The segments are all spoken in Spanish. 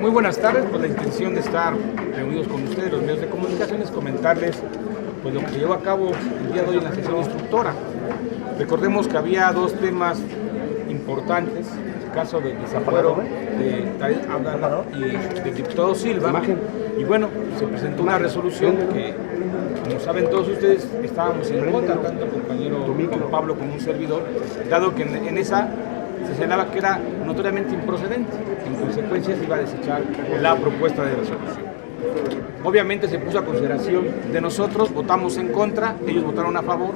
Muy buenas tardes, pues la intención de estar reunidos con ustedes, los medios de comunicación, es comentarles pues, lo que se llevó a cabo el día de hoy en la sesión instructora. Recordemos que había dos temas importantes, el caso del desafuero de Tarek Abdallah y del diputado Silva, y bueno, se presentó una resolución que, como saben todos ustedes, estábamos en contra, tanto el compañero Juan Pablo como un servidor, dado que en esa se señalaba que era notoriamente improcedente. En consecuencia se iba a desechar la propuesta de resolución. Obviamente se puso a consideración de nosotros, votamos en contra, ellos votaron a favor.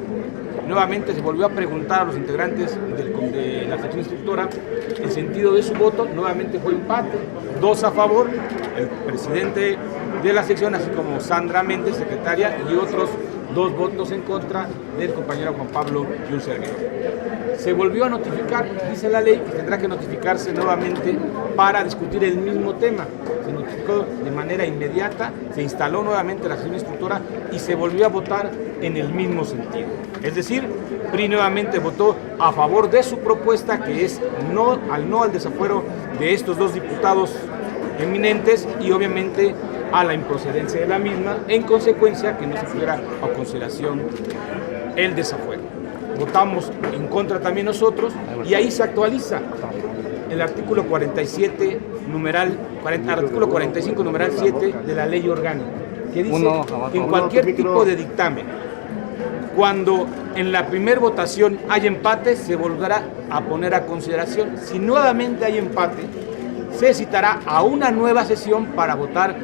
Nuevamente se volvió a preguntar a los integrantes de la sección instructora el sentido de su voto. Nuevamente fue empate, 2 a favor, el presidente de la sección, así como Sandra Méndez, secretaria, y otros 2 votos en contra del compañero Juan Pablo y un servidor. Se volvió a notificar, dice la ley, que tendrá que notificarse nuevamente para discutir el mismo tema. Se notificó de manera inmediata, se instaló nuevamente la sesión instructora y se volvió a votar en el mismo sentido. Es decir, PRI nuevamente votó a favor de su propuesta, que es no al desafuero de estos 2 diputados eminentes y obviamente a la improcedencia de la misma, en consecuencia que no se pusiera a consideración el desafuero. Votamos en contra también nosotros y ahí se actualiza el artículo 47, artículo 45, numeral 7 de la ley orgánica, que dice que en cualquier tipo de dictamen, cuando en la primera votación hay empate, se volverá a poner a consideración. Si nuevamente hay empate, se citará a una nueva sesión para votar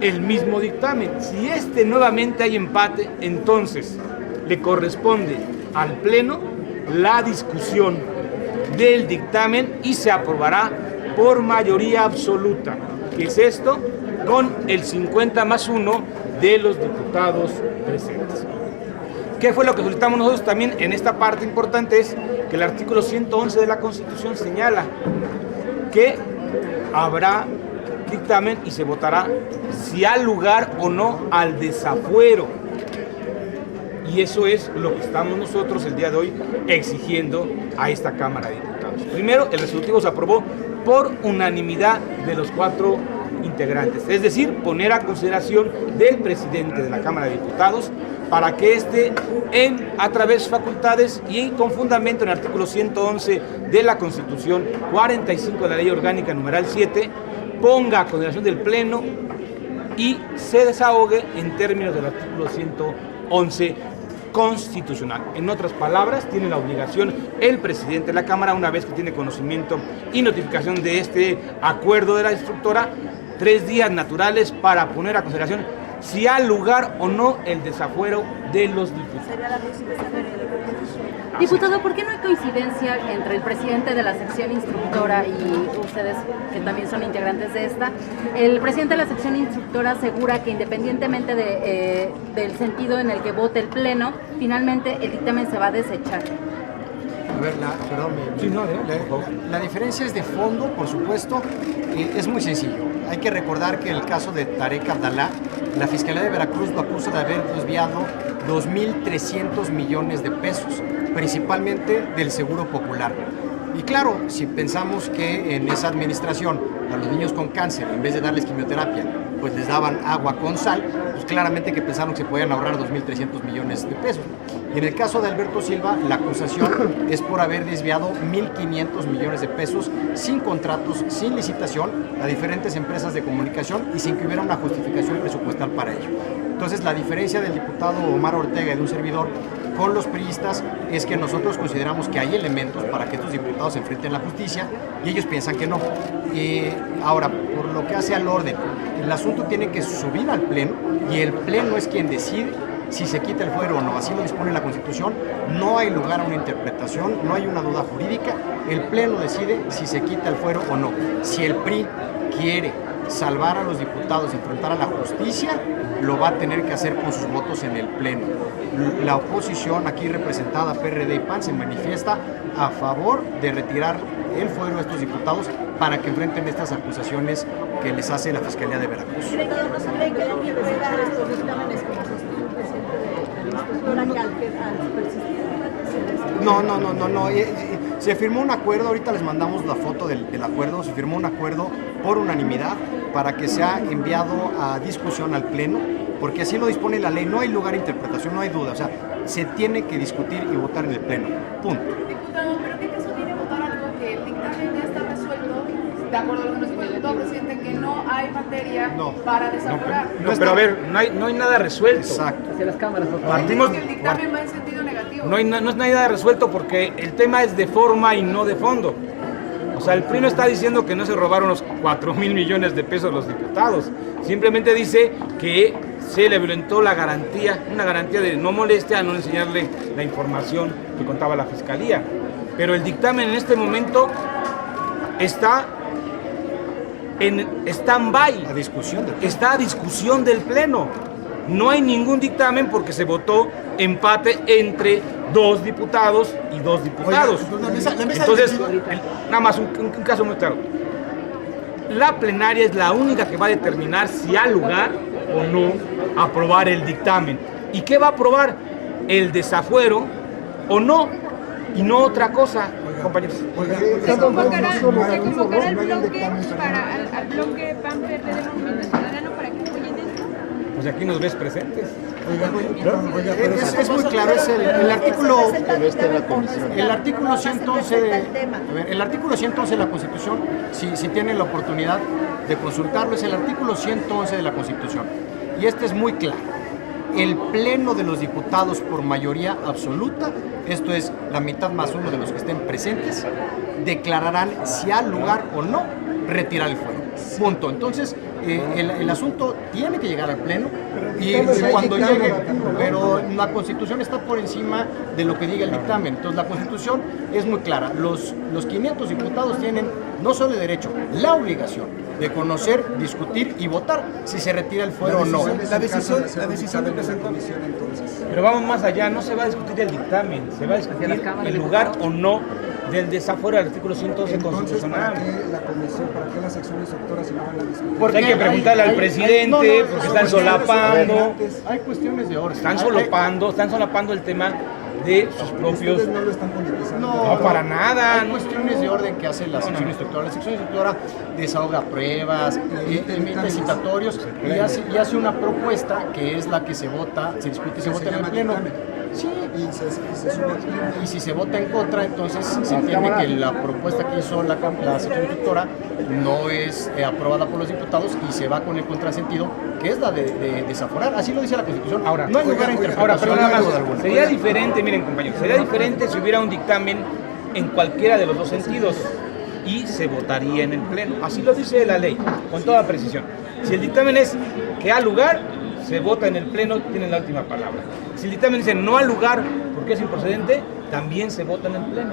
el mismo dictamen. Si nuevamente hay empate, entonces le corresponde al Pleno la discusión del dictamen y se aprobará por mayoría absoluta. ¿Qué es esto? Con el 50+1 de los diputados presentes. ¿Qué fue lo que solicitamos nosotros también en esta parte importante? Es que el artículo 111 de la Constitución señala que habrá dictamen y se votará si hay lugar o no al desafuero. Y eso es lo que estamos nosotros el día de hoy exigiendo a esta Cámara de Diputados. Primero, el resolutivo se aprobó por unanimidad de los 4 integrantes, es decir, poner a consideración del presidente de la Cámara de Diputados para que a través de sus facultades y con fundamento en el artículo 111 de la Constitución, 45 de la Ley Orgánica numeral 7, ponga a consideración del Pleno y se desahogue en términos del artículo 111 constitucional. En otras palabras, tiene la obligación el presidente de la Cámara, una vez que tiene conocimiento y notificación de este acuerdo de la instructora, 3 días naturales para poner a consideración si hay lugar o no el desafuero de los diputados. Diputado, ¿por qué no hay coincidencia entre el presidente de la sección instructora y ustedes, que también son integrantes de esta? El presidente de la sección instructora asegura que independientemente del sentido en el que vote el Pleno, finalmente el dictamen se va a desechar. A ver, la diferencia es de fondo, por supuesto, es muy sencillo. Hay que recordar que el caso de Tarek Abdallah, la Fiscalía de Veracruz lo acusa de haber desviado 2.300 millones de pesos, principalmente del Seguro Popular. Y claro, si pensamos que en esa administración a los niños con cáncer, en vez de darles quimioterapia, pues les daban agua con sal, pues claramente que pensaron que se podían ahorrar 2.300 millones de pesos. Y en el caso de Alberto Silva, la acusación es por haber desviado 1.500 millones de pesos sin contratos, sin licitación, a diferentes empresas de comunicación y sin que hubiera una justificación presupuestal para ello. Entonces, la diferencia del diputado Omar Ortega y de un servidor con los priistas es que nosotros consideramos que hay elementos para que estos diputados se enfrenten a la justicia y ellos piensan que no. Ahora, por lo que hace al orden, el asunto tiene que subir al Pleno y el Pleno es quien decide si se quita el fuero o no. Así lo dispone la Constitución, no hay lugar a una interpretación, no hay una duda jurídica, el Pleno decide si se quita el fuero o no. Si el PRI quiere salvar a los diputados y enfrentar a la justicia, lo va a tener que hacer con sus votos en el Pleno. La oposición, aquí representada PRD y PAN, se manifiesta a favor de retirar el fuero a estos diputados para que enfrenten estas acusaciones que les hace la Fiscalía de Veracruz. ¿Cree que alguien puede dar estos dictámenes como sostiene el presidente de la instructora que al persistir No. Se firmó un acuerdo, ahorita les mandamos la foto del acuerdo, se firmó un acuerdo por unanimidad para que sea enviado a discusión al Pleno, porque así lo dispone la ley, no hay lugar a interpretación, no hay duda, o sea, se tiene que discutir y votar en el Pleno, punto. Diputado, ¿pero qué caso tiene votar algo que el dictamen ya está resuelto, de acuerdo a lo que nos dijo el diputado presidente, que no hay materia para desaforar? No, pero a ver, no hay nada resuelto. Exacto. Hacia las cámaras, por favor. Partimos, Que el dictamen va en sentido negativo. no hay nada resuelto porque el tema es de forma y no de fondo. O sea, el PRI no está diciendo que no se robaron los 4,000 millones de pesos los diputados. Simplemente dice que se le violentó la garantía, una garantía de no molestia, a no enseñarle la información que contaba la Fiscalía. Pero el dictamen en este momento está en stand-by. Está a discusión del Pleno. No hay ningún dictamen porque se votó empate entre 2 diputados y 2 diputados. Entonces, nada más un caso muy claro. La plenaria es la única que va a determinar si hay lugar o no aprobar el dictamen. ¿Y qué va a aprobar? El desafuero o no, y no otra cosa, compañeros. Se convocará el bloque al bloque PAN PRD del Movimiento Ciudadano para que apoyen esto. Pues aquí nos ves presentes. Es muy claro, es el artículo 111 el artículo 111 de la Constitución, si tienen la oportunidad de consultarlo, es el artículo 111 de la Constitución. Y este es muy claro. El Pleno de los diputados por mayoría absoluta, esto es la mitad más uno de los que estén presentes, declararán si hay lugar o no retirar el fuero. Punto. Entonces, el asunto tiene que llegar al Pleno y cuando llegue, pero la Constitución está por encima de lo que diga el dictamen. Entonces, la Constitución es muy clara. Los 500 diputados tienen no solo el derecho, la obligación de conocer, discutir y votar si se retira el fuero o no. La decisión de esa comisión, entonces. Pero vamos más allá, no se va a discutir el dictamen, se va a discutir el lugar o no del desafuero del artículo 112 constitucional. ¿Para qué la comisión, para qué la sección instructora si no van a discutir? Porque hay que preguntarle al presidente, porque están solapando. Hay cuestiones de orden. Están solapando el tema de sus propios... ¿Ustedes no lo están politizando? No, para nada. Hay cuestiones de orden que hace la sección instructora. La sección instructora desahoga pruebas, emite citatorios y hace una propuesta que es la que se vota, se discute y se vota en el Pleno. Sí. Y si se vota en contra, entonces se entiende que la propuesta que hizo la sección instructora no es aprobada por los diputados y se va con el contrasentido, que es la de desaforar. Así lo dice la Constitución. Ahora, no hay lugar a interpretación. Ahora, pero nada más, sería diferente, miren compañeros, sería diferente si hubiera un dictamen en cualquiera de los dos sentidos y se votaría en el Pleno. Así lo dice la ley, con toda precisión. Si el dictamen es que ha lugar, se vota en el Pleno, tienen la última palabra. Si el dictamen dice no al lugar porque es improcedente, también se vota en el Pleno.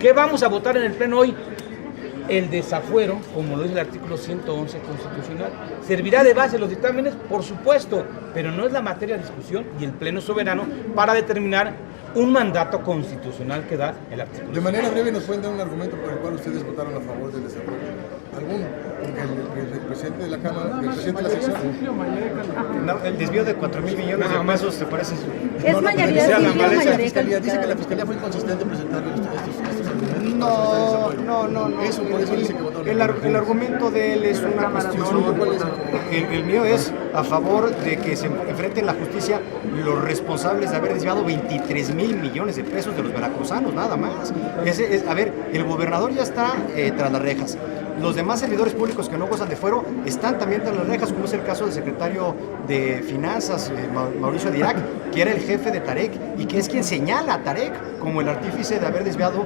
¿Qué vamos a votar en el Pleno hoy? El desafuero, como lo dice el artículo 111 constitucional. ¿Servirá de base los dictámenes? Por supuesto, pero no es la materia de discusión y el Pleno es soberano para determinar un mandato constitucional que da el artículo. De manera breve, ¿nos pueden dar un argumento por el cual ustedes votaron a favor del desafuero? ¿Alguno? El presidente de la Cámara, el presidente de la sección. No, el desvío de 4,000 millones de pesos, ¿te parece? Es mayoría La mayoría fiscalía dice que la fiscalía fue inconsistente en presentar estos argumentos. No. Eso, por eso dice que votó. El argumento de él es una cuestión. El mío es a favor de que se enfrenten la justicia los responsables de haber desviado 23,000 millones de pesos de los veracruzanos, nada más. A ver, el gobernador ya está tras las rejas. Los demás servidores públicos que no gozan de fuero están también tras las rejas, como es el caso del secretario de Finanzas, Mauricio Dirac, que era el jefe de Tarek y que es quien señala a Tarek como el artífice de haber desviado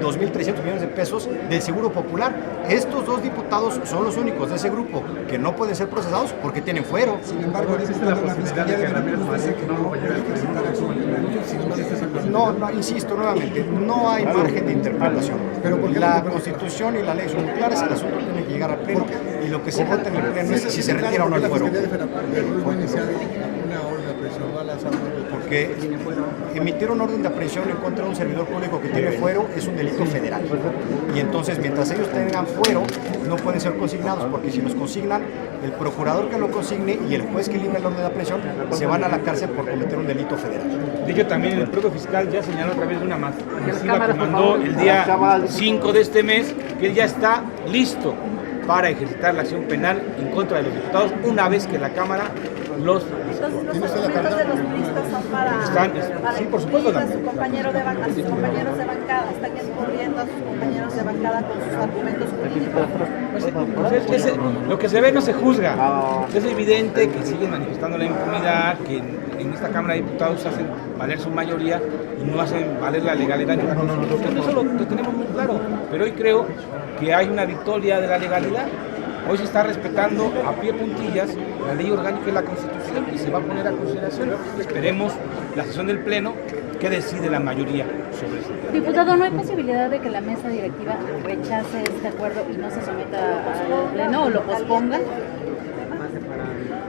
2.300 millones de pesos del Seguro Popular. Estos 2 diputados son los únicos de ese grupo que no pueden ser procesados porque tienen fuero. Sin embargo, existe la posibilidad de que Veracruz dice que no vaya a presentar acción penal. No, insisto nuevamente, no hay margen de interpretación. Pero la Constitución y la ley son claras, el asunto tiene que llegar al Pleno y lo que se vota en el Pleno es si se retira o no el fuero. La Fiscalía de Veracruz va a iniciar una orden de aprehensión, no a las armas de Porque emitir un orden de aprehensión en contra de un servidor público que tiene fuero es un delito federal. Y entonces, mientras ellos tengan fuero, no pueden ser consignados, porque si los consignan, el procurador que lo consigne y el juez que libre el orden de aprehensión se van a la cárcel por cometer un delito federal. De hecho, también el propio fiscal ya señaló a través de una masiva que mandó el día 5 de este mes que él ya está listo para ejercitar la acción penal en contra de los diputados una vez que la Cámara los... Entonces los argumentos de los juristas son para sí, por supuesto, a sus compañeros de bancada, están escurriendo a sus compañeros de bancada con sus argumentos jurídicos. Lo que se ve no se juzga. Es evidente que siguen manifestando la impunidad, que en esta Cámara de Diputados hacen valer su mayoría y no hacen valer la legalidad. Eso lo tenemos muy claro, pero hoy creo que hay una victoria de la legalidad. Hoy se está respetando a pie puntillas la ley orgánica y la Constitución y se va a poner a consideración. Esperemos la sesión del Pleno que decide la mayoría sobre eso. Diputado, ¿no hay posibilidad de que la mesa directiva rechace este acuerdo y no se someta al Pleno o lo posponga?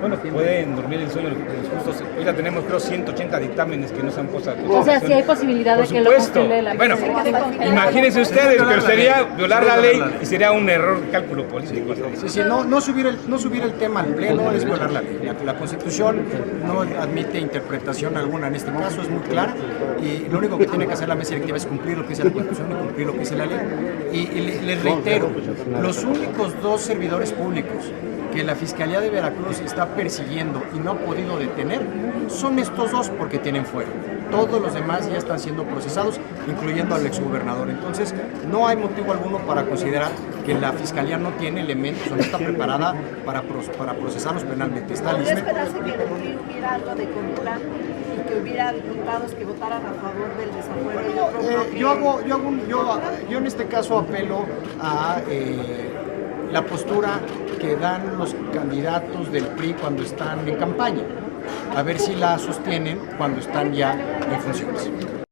Bueno, pueden dormir el sueño de los justos. Hoy ya tenemos, creo, 180 dictámenes que no se han puesto a O sea, si hay posibilidad de que lo congele la Bueno, imagínense ustedes, pero sería violar la ley y sería un error de cálculo político. Sí, no subir el tema al Pleno es violar la ley. La Constitución no admite interpretación alguna en este caso, es muy clara, y lo único que tiene que hacer la mesa directiva es cumplir lo que dice la Constitución y cumplir lo que dice la ley. Y les reitero, los únicos dos servidores públicos que la Fiscalía de Veracruz está persiguiendo y no ha podido detener son estos dos porque tienen fuero. Todos los demás ya están siendo procesados, incluyendo al exgobernador. Entonces, no hay motivo alguno para considerar que la Fiscalía no tiene elementos o no está preparada para procesarlos penalmente. Está ¿Podría lista. esperarse que hubiera algo de cordura y que hubiera diputados que votaran a favor del desafuero? Yo en este caso apelo a la postura que dan los candidatos del PRI cuando están en campaña, a ver si la sostienen cuando están ya en funciones.